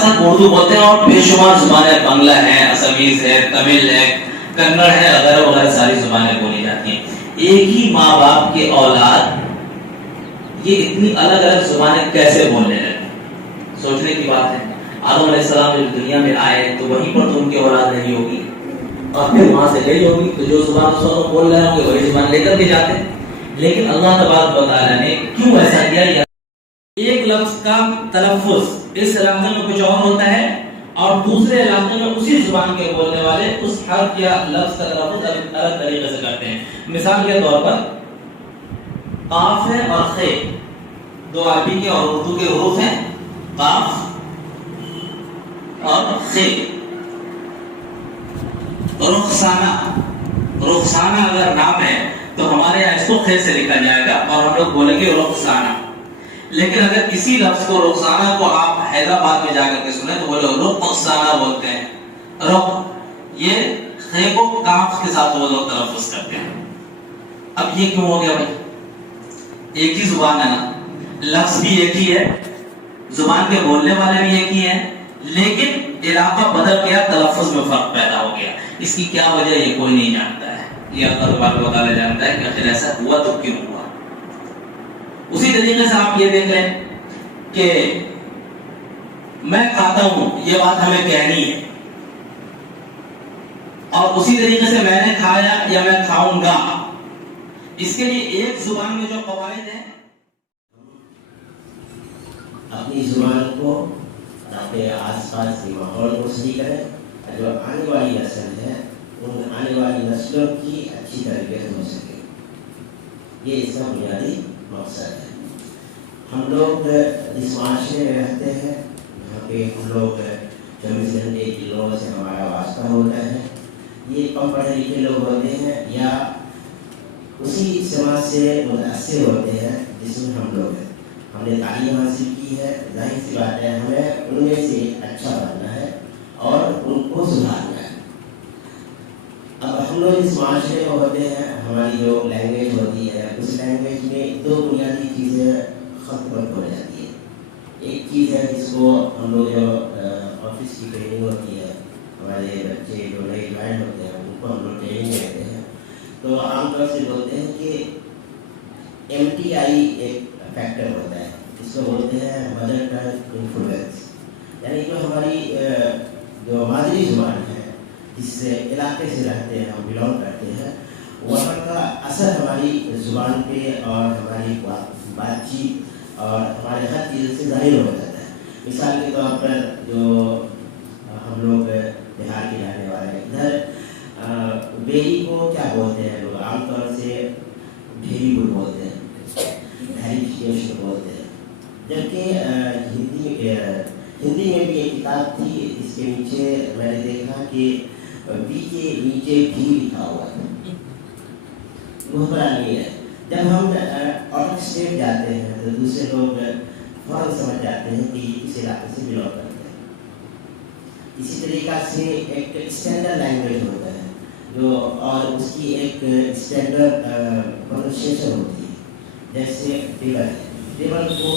भाषा को उर्दू बोलते हैं और बेशुमार जुबानें बांग्ला है, असमीज है, तमिल है, कन्नड़ है, वगैरह वगैरह सारी जुबानें बोली जाती हैं। एक ही माँ बाप के औलाद ये इतनी अलग अलग जुबानें कैसे बोलने लगे? सोचने की बात है। आदम अलैहिस्सलाम जब दुनिया में आए तो वहीं पर तो उनकी औलाद नहीं होगी और फिर वहां से गई होगी, तो जो जुबान उस वक्त बोल रहे होंगे वही जुबान लेकर के जाते हैं। लेकिन अल्लाह तबारक व तआला ने क्यों ऐसा किया? एक लफ्ज का तलफ़ुज़ इस इलाके में कुछ और होता है और दूसरे इलाके में उसी जुबान के बोलने वाले उस हर्फ या लफ्ज का तलफ़ुज़ अलग तरीके से करते हैं। मिसाल के तौर पर काफ है और खे, दो अरबी के और उर्दू के हुरूफ हैं, काफ और खे। रुखसाना, रुखसाना अगर नाम है तो हमारे यहाँ इसको खे से लिखा जाएगा और हम लोग बोलेंगे रुखसाना। लेकिन अगर इसी लफ्ज को रुखसाना को आप हैदराबाद में जाकर के सुने तो बोले रुखसाना बोलते हैं। रुख, ये खे को काफ के साथ वो लोग तलफ़ुज़ करते हैं। अब ये क्यों हो गया भाई? एक ही जुबान है ना, लफ्ज भी एक ही है, जुबान के बोलने वाले भी एक ही हैं, लेकिन इलाका बदल गया, तलफ़ुज़ में फर्क पैदा हो गया। इसकी क्या वजह ये कोई नहीं जानता है, ये अल्लाह तबारक व तआला जानता है कि आखिर ऐसा हुआ तो क्यों हुआ। उसी तरीके से आप ये देख लें कि मैं खाता हूं, ये बात हमें कहनी है, और उसी तरीके से मैंने खाया या मैं खाऊंगा, इसके लिए एक जुबान में जो कवायद है, अपनी जुबान को अपने आसपास के माहौल को सही करें, जो आने वाली नस्ल है उन आने वाली नस्लों की अच्छी तरबियत हो सके। ये इसका बुनियादी मकसद है। हम लोग जिस माशरे में रहते हैं, यहाँ पे हम लोग 24 घंटे के लोगों से हमारा वास्ता होता है। ये कम पढ़े लिखे लोग होते हैं या उसी समाज से मुतासिर होते हैं जिसमें हम लोग हैं। हमने तालीम हासिल की है, जाहिर सी बात है हमें उनमें से अच्छा बनना है और उनको सुधारना है। अब हम लोग इस माशरे में होते हैं, हमारी जो लैंग्वेज होती है उस लैंग्वेज में दो बुनियादी चीज़ें खत्म हो जाती है। एक चीज़ है जिसको हम लोग जो ऑफिस की ट्रेनिंग होती है, हमारे बच्चे जो नए ज्वाइन होते हैं उनको हम लोग ट्रेनिंग देते हैं, तो आमतौर से बोलते हैं कि MTI एक फैक्टर होता है, इसको बोलते हैं मदर टंग इन्फ्लुएंस, यानी जो हमारी जो मादरी जुबान है जिस इलाके से रहते हैं हम बिलोंग करते हैं, वहाँ का असर हमारी जुबान पे और हमारी बातचीत और हमारे हर चीज़ से जाहिर हो जाता है। मिसाल के तौर पर जो हम लोग बिहार के रहने वाले हैं, इधर बेरी को क्या बोलते हैं लोग आमतौर से भेरी गुड़ बोलते हैं, भेरिफिकेशन बोलते हैं। जबकि हिंदी में भी एक किताब थी, इसके नीचे मैंने देखा कि बी के नीचे भी लिखा हुआ था, वो बड़ा नहीं है। जब हम आउट ऑफ स्टेट जाते हैं तो दूसरे लोग फौरन समझ जाते हैं कि इस इलाके से बिलोंग करते हैं। इसी तरीक़ा से एक स्टैंडर्ड लैंग्वेज होता है जो, और उसकी एक स्टैंडर्ड प्रोनाउंसिएशन होती है। जैसे टेबल है, टेबल को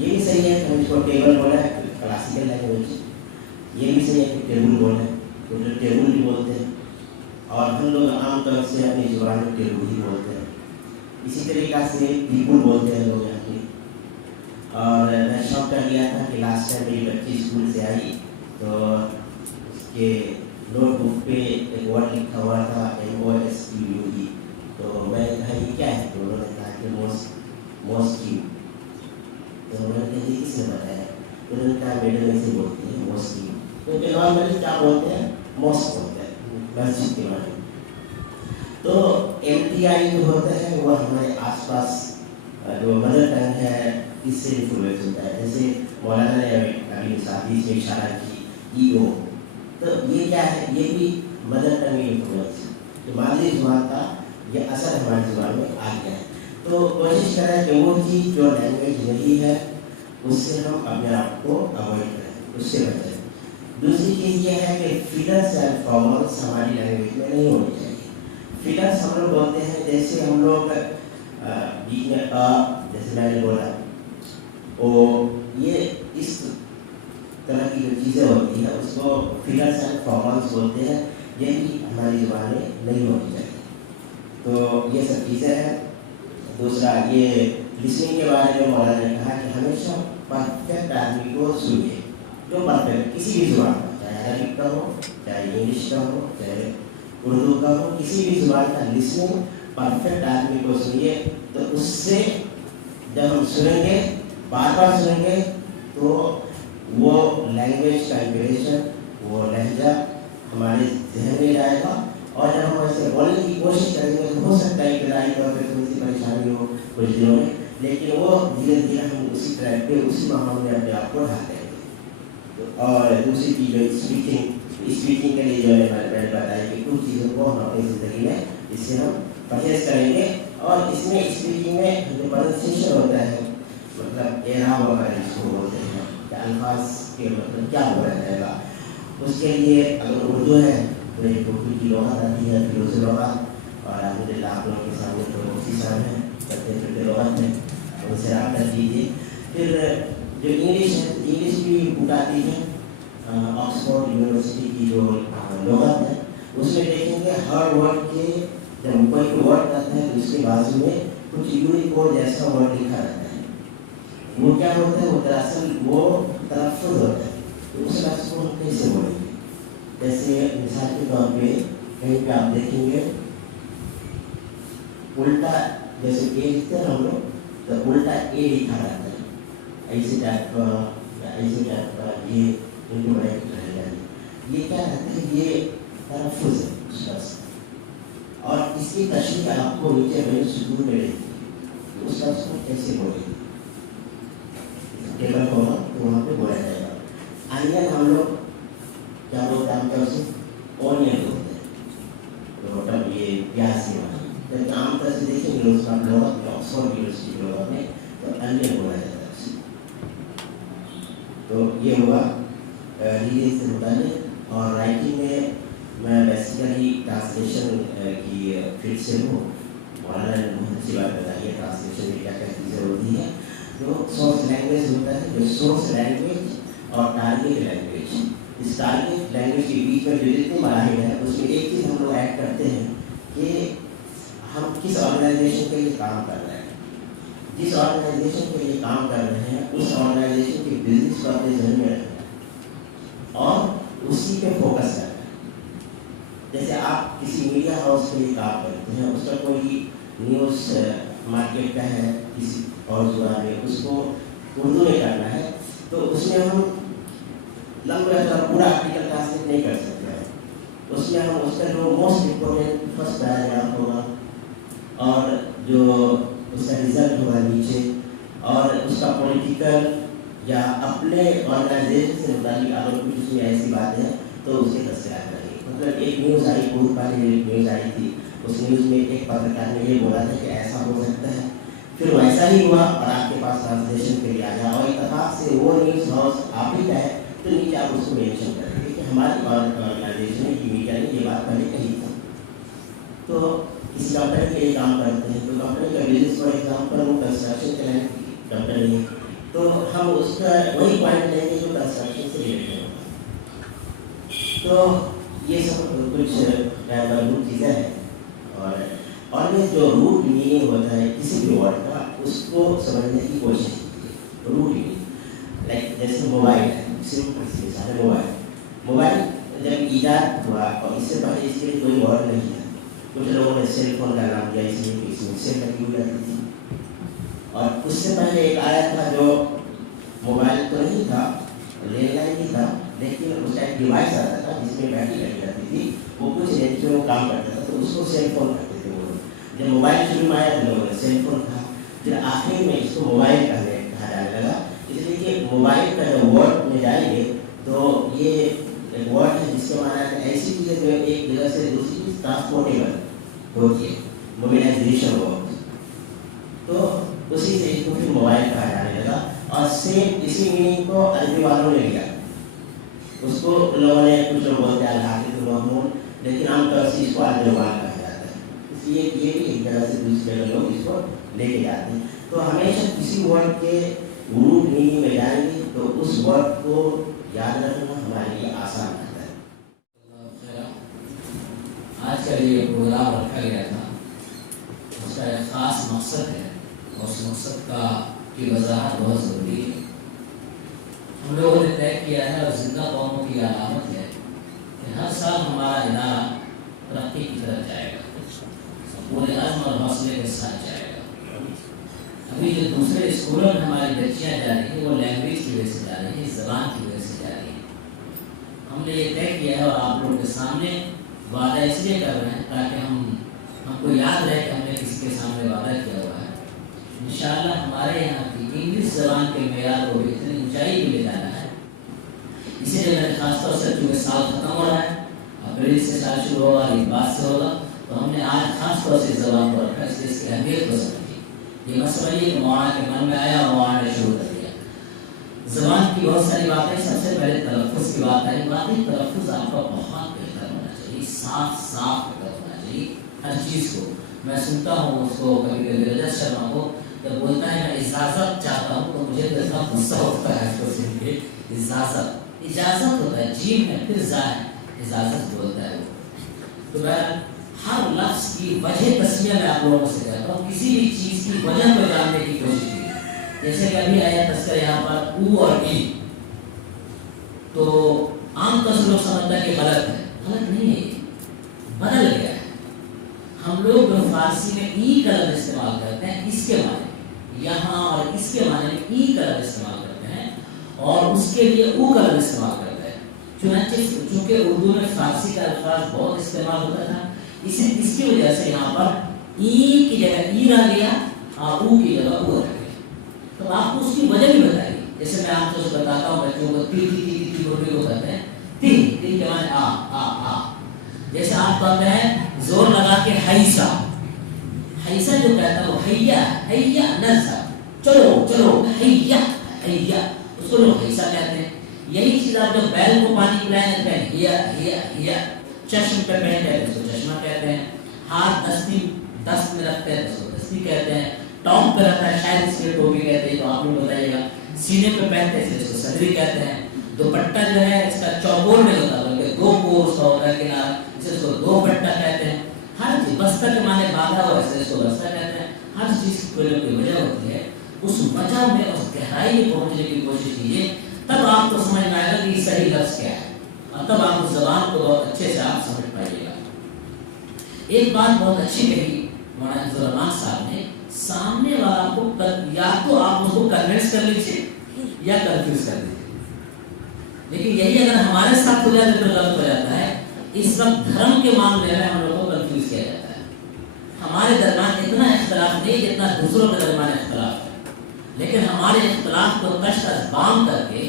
ये भी सही है कि इसको टेबल बोला है क्लासिकल लैंग्वेज, ये भी सही है कि टेबल बोला है, तो टेबल भी बोलते हैं, और हम लोग आमतौर से अपनी जुबान में टेबल ही बोलते हैं। इसी तरीक़ा से पीपुल बोलते हैं लोग यहाँ पे। और मैं शौक कर लिया था कि लास्ट टाइम मेरी बच्ची स्कूल से आई तो उसके नोटबुक पे एक वर्ड लिखा हुआ था MOSQUE, तो मैं कहा ये क्या है, तो उन्होंने कहा कि मॉस्क्यू। तो मैंने कहा ये किसने बताया, तो उन्होंने कहा मैडम ऐसे बोलती है मॉस्क्यू, तो नॉर्मली क्या बोलते हैं, मॉस्क बोलते हैं मस्जिद के बारे में। तो MTI जो होता है वो हमारे आसपास जो मदर टंग है इससे इन्फ्लुएंस होता है। जैसे मौलाना ने अभी साथी से इशारा की EO, तो ये क्या है, ये भी मदर टंग में इन्फ्लुएंस है, तो मादरी जुबान का ये असर हमारी जुबान में आ गया है। तो कोशिश करें कि वो चीज़ जो लैंग्वेज नहीं है उससे हम अपने आप को अवॉइड करें, उससे बचें। दूसरी चीज़ ये है कि फिलर्स एंड फॉर्मल्स हमारी लैंग्वेज में नहीं होनी चाहिए। फिलर्स हम लोग बोलते हैं, जैसे हम लोग बीच में जैसे मैंने बोला, वो ये इस तरह की जो चीज़ें होती हैं उसको फिगर्स एंड फॉर्मल्स बोलते हैं, ये भी हमारी ज़ुबान में नहीं होनी चाहिए। तो ये सब चीज़ें हैं। दूसरा ये लिसनिंग के बारे में मौलाना ने कहा कि हमेशा परफेक्ट आदमी को सुनिए, जो परफेक्ट किसी भी ज़ुबान का, चाहे अरबिक का हो, चाहे इंग्लिश का हो, चाहे उर्दू का हो, किसी भी ज़ुबान का लिसनिंग परफेक्ट आदमी को सुनिए। तो उससे जब हम सुनेंगे, बार बार सुनेंगे, तो वो लैंग्वेज का इम्प्रेशन, वो लहजा हमारे जहन में जाएगा। और जब हम ऐसे बोलने की कोशिश करेंगे तो हो सकता है कि लाइन तौर पर थोड़ी सी परेशानी हो कुछ दिनों में, लेकिन वो धीरे धीरे हम उसी ट्रैक पे, उसी माहौल में अपने आप को ढाल देंगे। और दूसरी चीज़ जो स्पीकिंग के लिए जो है मैंने बताया कि कुछ चीज़ों को हम अपनी ज़िंदगी में इससे हम परहेज करेंगे। और इसमें स्पीकिंग में जो प्रोनाउंसिएशन होता है, मतलब एराब वगैरह जिसको बोलते हैं, अल्फाज के मतलब क्या बोला जाएगा, उसके लिए अगर उर्दू है तो एक उर्दू की लुग़त आती है, फिरोज़ी लुग़त, और अल्हम्दुलिल्लाह आप लोगों के सामने तो मुफ्ती साहब हैं, चलते फिरते लुग़त में, उनसे रब्ता कीजिए। फिर जो इंग्लिश है, इंग्लिश भी बुक आती है, ऑक्सफोर्ड यूनिवर्सिटी की जो लुग़त है, उसमें देखेंगे हर वर्ड के जब कोई वर्ड आता है तो उसके बाजू में कुछ यूनिकोड जैसा वर्ड लिखा रहता है। वो क्या होता है, वो दरअसल वो तलफ़्फ़ुज़ होता है। तो उस लफ्ज़ को हम कैसे बोलेंगे? जैसे मिसाल के तौर पे कहीं पे आप देखेंगे उल्टा, जैसे ए लिखते हैं हम लोग, तो उल्टा ए लिखा रहता है, ऐसे टाइप का ये इनको ब्रैकेट रहेगा। ये क्या रहता है? ये तलफ़्फ़ुज़ है उस लफ्ज़। और इसकी तशरीह आपको नीचे मेरे सुकून में रहेगी। उस लफ्ज़ को कैसे बोलेंगे? टेबल होगा तो वहाँ पे बोला जाएगा। आनियन हम लोग क्या बोलते हैं? हम उसे ओनियन बोलते हैं, तो मतलब ये प्याज की वाली। लेकिन आमतौर से देखेंगे उसका लोग ऑक्सफोर्ड यूनिवर्सिटी के लोगों में तो अनियन बोला जाता है उसे। तो ये हुआ रीडिंग से मुताबिक। और राइटिंग में मैं बेसिकली ट्रांसलेशन की फील्ड से हूँ। मौलाना ने बहुत अच्छी बात बताई है, ट्रांसलेशन में क्या क्या चीज़ें होती हैं। जो सोर्स लैंग्वेज होता है, जो सोर्स लैंग्वेज और टारगेट लैंग्वेज, इस टारगेट लैंग्वेज के बीच में जो जितने मराहिल हैं उसमें एक चीज़ हम लोग ऐड करते हैं कि हम किस ऑर्गेनाइजेशन के लिए काम कर रहे हैं। जिस ऑर्गेनाइजेशन के लिए काम कर रहे हैं उस ऑर्गेनाइजेशन के बिजनेस को अपने जहन में रखना है और उसी पे फोकस करना है। जैसे आप किसी मीडिया हाउस के लिए काम करते हैं, उसका कोई न्यूज़ मार्केट का है किसी और जुबान में, उसको उर्दू में करना है, तो उसमें हम लंबा पूरा आर्टिकल ट्रांसलेट नहीं कर सकते हैं। उसमें हम उसका जो मोस्ट इम्पोर्टेंट फर्स्ट पैराग्राफ होगा और जो उसका रिजल्ट होगा नीचे, और उसका पॉलिटिकल या अपने ऑर्गेनाइजेशन से मुताबिक अगर कुछ उसमें ऐसी बात है तो उसके तस्वीर करेंगे। मतलब एक न्यूज़ आई, बहुत पहले न्यूज़ आई थी, उस न्यूज़ में एक पत्रकार ने ये बोला था कि ऐसा हो सकता है, फिर वैसा ही हुआ और आपके पास ट्रांसलेशन के लिए आ गया और इत्तेफाक से वो न्यूज़ हाउस आप ही का है, तो नीचे आप उसको मेंशन करेंगे कि हमारी ऑर्गेनाइजेशन की मीडिया ने ये बात पहले कही थी। तो किसी कंपनी के लिए काम करते हैं, तो कंपनी का बिजनेस फॉर एग्जाम्पल वो कंस्ट्रक्शन के लाइन की कंपनी है, तो हम उसका वही पॉइंट लेंगे जो कंस्ट्रक्शन से रिलेटेड होगा। तो ये सब कुछ मूलभूत चीज़ें हैं। और ये जो रूट मीनिंग होता है किसी भी वर्ड का, उसको समझने की कोशिश कीजिए। रूट मीनिंग लाइक जैसे मोबाइल है, सिंपल सी मिसाल है मोबाइल जब ईजाद हुआ और इससे पहले इसके लिए कोई वर्ड नहीं था। कुछ लोगों ने सेल फोन का नाम दिया इसलिए कि इसमें सेल लगी हुई रहती थी, और उससे पहले एक आया था जो मोबाइल तो नहीं था, लैंडलाइन ही था, लेकिन उसका एक डिवाइस आता था जिसमें बैटरी लगी रहती थी, वो कुछ रेंज में काम करता था, तो उसको सेल फोन कहते थे वो। जब मोबाइल शुरू में आया तो लोगों ने सेल फोन कहा, फिर आखिर में इसको मोबाइल कहा जाने लगा, इसलिए कि मोबाइल का जब वर्ड में जाएंगे तो ये एक वर्ड है जिसके माना है ऐसी चीज़ें जो एक जगह से दूसरी चीज़ ट्रांसपोर्टेबल होती है, मोबिलाइजेशन वर्ड, तो उसी से इसको फिर मोबाइल कहा जाने लगा। और सेम इसी मीनिंग को अरबी वालों ने लिया, उसको लोगों ने कुछ लोग बोलते हैं अल-हाकिम, लेकिन आमतौर से इसको अल-जवाल कहा जाता है, इसलिए ये भी एक जगह से दूसरी जगह लोग इसको लेके जाते हैं। तो हमेशा किसी वर्ड के रूट मीनिंग में जाएंगे तो उस वर्ड को याद रखना हमारे लिए आसान रहता है। आज का ये प्रोग्राम रखा गया था, उसका एक खास मकसद है और उस मकसद की वजाहत बहुत ज़रूरी है। हम लोगों ने तय किया है और जिंदा कौमों की अलामत है कि हर साल हमारा इदारा तरक्की की तरफ जाएगा, पूरे अज़्म और हौसले के साथ जाएगा। अभी जो दूसरे स्कूलों में हमारी बच्चियाँ जा रही हैं वो लैंग्वेज की वजह से जा रही हैं, ज़बान की वजह से जा रही हैं। हमने ये तय किया है और आप लोगों के सामने वादा इसलिए कर रहे हैं ताकि हमको याद रहे कि हमने किसी के सामने वादा किया हुआ है। इंशाअल्लाह हमारे यहाँ की इंग्लिश ज़बान के मेयार को भी इतनी ऊंचाई पे ले जाना है। इसीलिए मैंने खासतौर से क्योंकि साल खत्म हो रहा है, अप्रैल से साल शुरू होगा, इस बात से होगा, तो हमने आज खासतौर से ज़बान को रखा, इसलिए इसकी अहमियत को समझी। ये मत समझिए कि मौलाना के मन में आया और मौलाना ने शुरू कर दिया। ज़बान की बहुत सारी बातें, सबसे पहले तलफ़्फ़ुज़ की बात है। वाकई तलफ़्फ़ुज़ आपका बहुत बेहतर होना चाहिए, साफ होना चाहिए हर चीज़ को। मैं सुनता हूँ उसको कभी कभी रजत शर्मा को जब बोलता है मैं इजाज़त चाहता हूँ तो मुझे तो इतना गुस्सा होता है उसको सुन के। इजाज़त होता है, जीम है फिर जा है, इजाज़त बोलता है वो। तो मैं हर लफ्ज़ की वजह तस्मीर में आप लोगों से कहता हूँ, किसी भी चीज़ की वजह को जानने की कोशिश की। जैसे कि अभी आया तस्कर यहाँ पर ऊ और ई, तो आमतौर से लोग समझता है कि गलत है, गलत नहीं है, बदल गया है। हम लोग फारसी में ई का लफ्ज़ इस्तेमाल करते हैं, इसके माने यहाँ और इसके माने में ई का लफ्ज़ इस्तेमाल करते हैं और उसके लिए ऊ का लफ्ज़ इस्तेमाल करते हैं। चूँकि उर्दू में फारसी का अल्फाज बहुत इस्तेमाल होता था, इसकी वजह से यहाँ पर ई की जगह ई रह गया और ऊ की जगह ऊ रह गया। तो आपको उसकी वजह भी बताइए। जैसे मैं आपको बताता हूँ बच्चों को ती को कहते हैं, ती के माने आ। जैसे आप कहते हैं जोर लगा के हैसा जो कहता है वो हैया नज़ा, चलो हैया, उसको लोग हैसा कहते हैं। यही चीज आप जब बैल को पानी पिलाएं कहते हैं हिया। चश्म पे पहनते हैं उसको चश्मा कहते हैं। हाथ दस्त में रखते हैं उसको दस्ती कहते हैं। टॉप पे रखता है शायद इसके टोपी कहते हैं, तो आप लोग बताइएगा। सीने पे पहनते हैं इसको सदरी कहते हैं। दुपट्टा जो है इसका चौकोर में होता है, बल्कि दो कोर का होता है किनारा, इसको दो पट्टा कहते हैं। हर चीज बस्तर के माने बांधा हुआ है इसको बस्तर कहते हैं। हर चीज की कोई वजह होती है, उस वजह में उस गहराई में पहुंचने की कोशिश कीजिए, तब आपको समझ में आएगा कि सही लफ्ज़ क्या है और तब आप उस ज़बान को बहुत अच्छे से आप समझ पाइएगा। एक बात बहुत अच्छी कही मौलाना अब्दुल रहमान साहब ने, सामने वाला को या तो आप उसको कन्विंस कर लीजिए या कंफ्यूज कर दीजिए। लेकिन यही अगर हमारे साथ हो जाए तो गलत हो जाता है। इस वक्त धर्म के मामले में हम लोगों को कंफ्यूज किया जाता है। हमारे दरमियान इतना इख्तलाफ नहीं जितना दूसरों के दरमियान इख्तलाफ है, लेकिन हमारे इख्तलाफ को तश्त-ए-बाम करके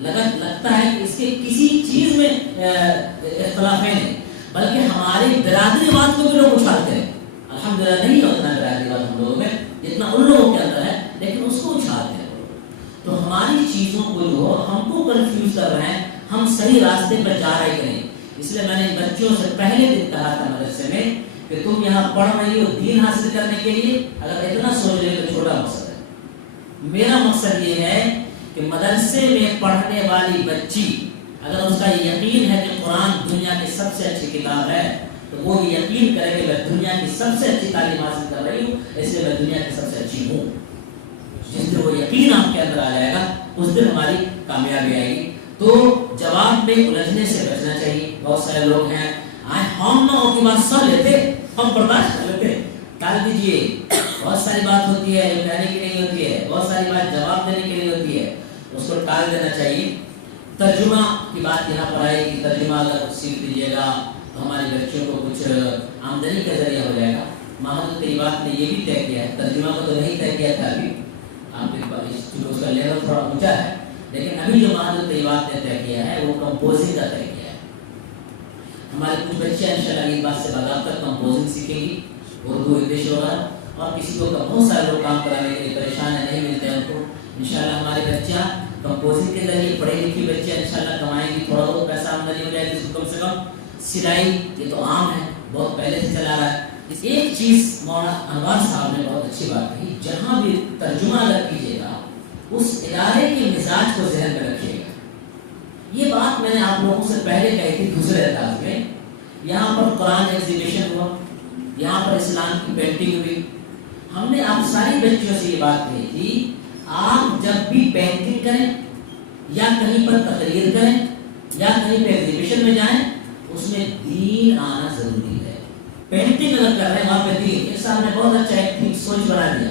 लगता है कि इसके किसी चीज में इख्तलाफ है नहीं, बल्कि हमारी बिरादरीवाद को भी लोग उछालते हैं। अल्हम्दुलिल्लाह नहीं है उतना बिरादरीवाद हम लोगों में जितना उन लोगों के अंदर है, लेकिन उसको उछालते हैं। तो हमारी चीज़ों को जो हमको कंफ्यूज कर रहे हैं, हम सही रास्ते पर जा रहे हैं। इसलिए मैंने बच्चों से पहले दिन कहा था मदरसे में कि तुम यहाँ पढ़ रही हो दीन हासिल करने के लिए, अगर इतना सोच रहे तो छोटा मकसद है। मेरा मकसद ये है कि मदरसे में पढ़ने वाली बच्ची अगर उसका यकीन है कि कुरान दुनिया की सबसे अच्छी किताब है, तो वो यकीन करे कि मैं दुनिया की सबसे अच्छी तालीम हासिल कर रही हूँ, इसलिए मैं दुनिया की सबसे अच्छी हूँ। जिस दिन वो यकीन आपके अंदर आ जाएगा, उस दिन हमारी कामयाबी आएगी। तो जवाब में उलझने से बचना चाहिए। बहुत सारे लोग हैं हम ना की बात सह लेते, हम बर्दाश्त कर लेते, टाल दीजिए। बहुत सारी बात होती है जो कहने की नहीं होती है, बहुत सारी बात जवाब देने के लिए होती है, उसको टाल देना चाहिए। तर्जुमा की बात यहाँ पर आएगी। तर्जुमा अगर सीख लीजिएगा तो हमारे बच्चों को कुछ आमदनी का जरिया हो जाएगा। महमूद तैयबात ने ये भी तय किया है, तर्जुमा को तो नहीं तय किया था अभी, आपके उसका लेवल थोड़ा ऊंचा है, लेकिन अभी जो महमूद तैयबात ने तय किया है वो कंपोजिंग का तय किया है। हमारे कुछ बच्चे इंशाल्लाह इस बात से बाकायदा कंपोजिंग सीखेंगी, उर्दू इंग्लिश वगैरह, और किसी को बहुत सारे लोग काम कराने के लिए परेशान है, नहीं मिलते हैं उनको। इंशाल्लाह हमारे बच्चा कंपोजिंग के जरिए पढ़े लिखी बच्चे इंशाल्लाह कमाएंगी, थोड़ा बहुत पैसा आमदनी हो जाएगी, कम से कम सिलाई ये तो आम है, बहुत पहले से चला रहा है। इस एक चीज़ मौलाना अनवर साहब ने बहुत अच्छी बात कही, जहाँ भी तर्जुमा अगर कीजिएगा اس ادارے کے مزاج کو ذہن میں رکھیے گا. یہ بات میں نے آپ لوگوں سے پہلے کہی تھی دوسرے انداز میں. یہاں پر قرآن ایگزیبیشن ہوا, یہاں پر اسلام کی پینٹنگ ہوئی. ہم نے آپ ساری بچیوں سے یہ بات کہی تھی, آپ جب بھی پینٹنگ کریں یا کہیں پر تقریر کریں یا کہیں پہ ایگزیبیشن میں جائیں, اس میں دین آنا ضروری ہے. پینٹنگ اگر کر رہے ہیں وہاں پہ دین, ایک صاحب نے بہت اچھا ایک سوچ بنا دیا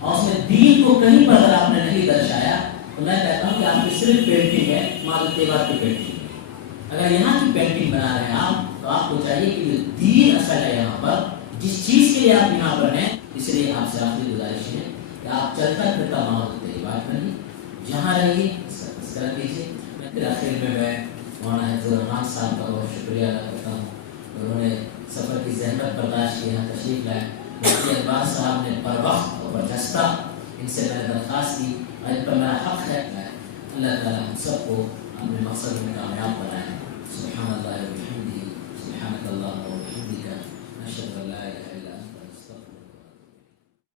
اور اس میں دین کو کہیں پر اگر آپ نے نہیں درشایا تو میں کہتا ہوں کہ آپ کی صرف پینٹنگ ہے, مال تیوار کی پینٹنگ ہے. اگر یہاں کی پینٹنگ بنا رہے ہیں آپ تو آپ کو چاہیے کہ دین اصل ہے یہاں پر, جس چیز کے لیے آپ یہاں پر ہیں. اس لیے آپ سے آخری گزارش ہے کہ آپ چلتا پھرتا ماحول ہوتے بات کریے, جہاں رہیے اس طرح کیجیے. پھر آخر میں مولانا حفظ الرحمان صاحب کا بہت شکریہ ادا کرتا ہوں, انہوں نے سفر کی زحمت برداشت کی, یہاں تشریف لائے. مفتی اقبال صاحب نے پر وقت اور برجستہ ان سے میں نے درخواست کی, اور ان پر میرا حق ہے. اللہ تعالیٰ ہم سب کو اپنے مقصد میں کامیاب بنائے.